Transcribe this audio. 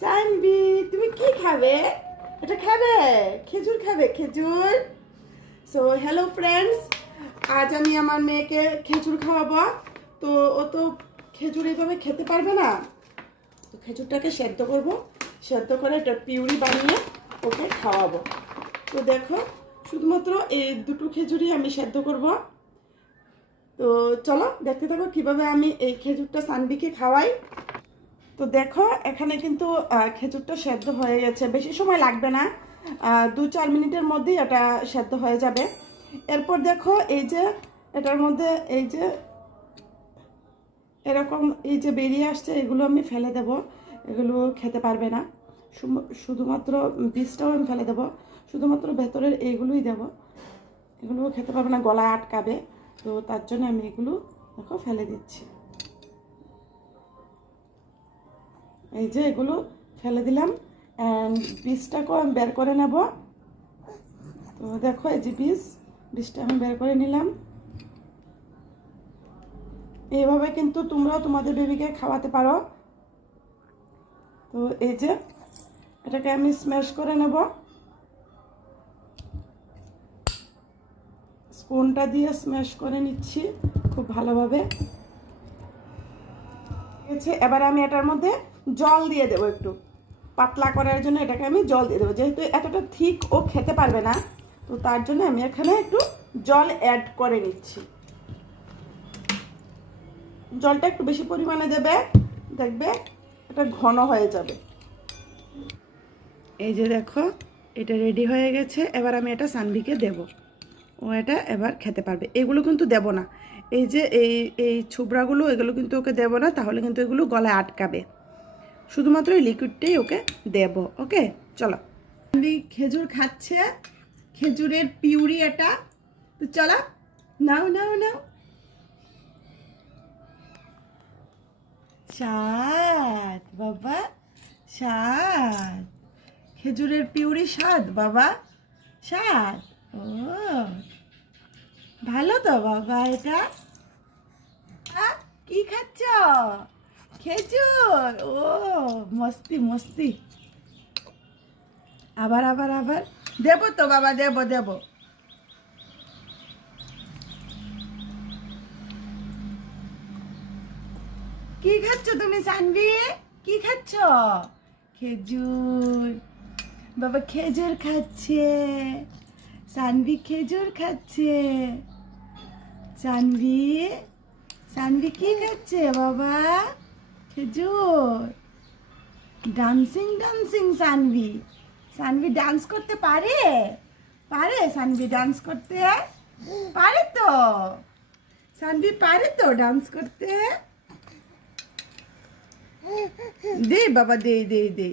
সানভি, তুমি কি খাবে? এটা খাবে? খেজুর খাবে? খেজুর। সো হ্যালো ফ্রেন্ডস, আজ আমি আমার মেয়েকে খেজুর খাওয়াবো। তো ও তো খেজুর এইভাবে খেতে পারবে না, তো খেজুরটাকে সেদ্ধ করব, সেদ্ধ করে এটা পিউরি বানিয়ে ওকে খাওয়াবো। তো দেখো, শুধুমাত্র এই দুটো খেজুরই আমি সেদ্ধ করব। তো চলো দেখতে থাকো কিভাবে আমি এই খেজুরটা সানভিকে খাওয়াই। তো দেখো, এখানে কিন্তু খেজুরটা সেদ্ধ হয়ে গেছে, বেশি সময় লাগবে না, 2-4 মিনিটের মধ্যেই এটা সেদ্ধ হয়ে যাবে। এরপর দেখো, এই যে এটার মধ্যে এই যে এরকম এই যে বেরিয়ে আসছে, এগুলো আমি ফেলে দেব, এগুলো খেতে পারবে না। শুধুমাত্র বীজটাও আমি ফেলে দেবো, শুধুমাত্র ভেতরের এইগুলোই দেব, এগুলো খেতে পারবে না, গলায় আটকাবে। তো তার জন্য আমি এগুলো দেখো ফেলে দিচ্ছি। এই যে এগুলো ফেলে দিলাম, অ্যান্ড বীজটাকেও আমি বের করে নেব। তো দেখো, এই যে বীজটা আমি বের করে নিলাম। এইভাবে কিন্তু তোমরাও তোমাদের বেবিকে খাওয়াতে পারো। তো এই যে এটাকে আমি স্ম্যাশ করে নেব, স্পুনটা দিয়ে স্ম্যাশ করে নিচ্ছি খুব ভালোভাবে। ঠিক আছে, এবার আমি এটার মধ্যে জল দিয়ে দেবো, একটু পাতলা করার জন্য এটাকে আমি জল দিয়ে দেবো। যেহেতু এতটা থিক ও খেতে পারবে না, তো তার জন্য আমি এখানে একটু জল অ্যাড করে নিচ্ছি। জলটা একটু বেশি পরিমাণে দেবে, দেখবে এটা ঘন হয়ে যাবে। এই যে দেখো, এটা রেডি হয়ে গেছে। এবার আমি এটা সানভিকে দেব, ও এটা এবার খেতে পারবে। এগুলো কিন্তু দেব না, এই যে এই এই ছুবড়াগুলো, এগুলো কিন্তু ওকে দেব না, তাহলে কিন্তু এগুলো গলায় আটকাবে। শুধুমাত্র এই লিকুইডটাই ওকে দেব। ওকে, চলো। সানভি খেজুর খাচ্ছে, খেজুরের পিউরি এটা। তো চলো, নাও নাও নাও। স্বাদ বাবা, স্বাদ। খেজুরের পিউরি স্বাদ বাবা, স্বাদ। ও ভালো তো বাবা। এটা কি খাচ্ছ? খেজুর। ও মস্তি মস্তি। আবার আবার আবার দেব তো বাবা, দেব দেব। কি খাচ্ছ তুমি সানভি? কি খাচ্ছ? খেজুর। বাবা খেজুর খাচ্ছে, সানভি খেজুর খাচ্ছে। সানভি, সানভি কি খাচ্ছে বাবা? খেজুর। Dancing dancing Sanvi. Sanvi dance করতে পারে? পারে সানভি ডান্স করতে? পারে তো, সানভি পারে তো ডান্স করতে। দে বাবা, দে দে দে।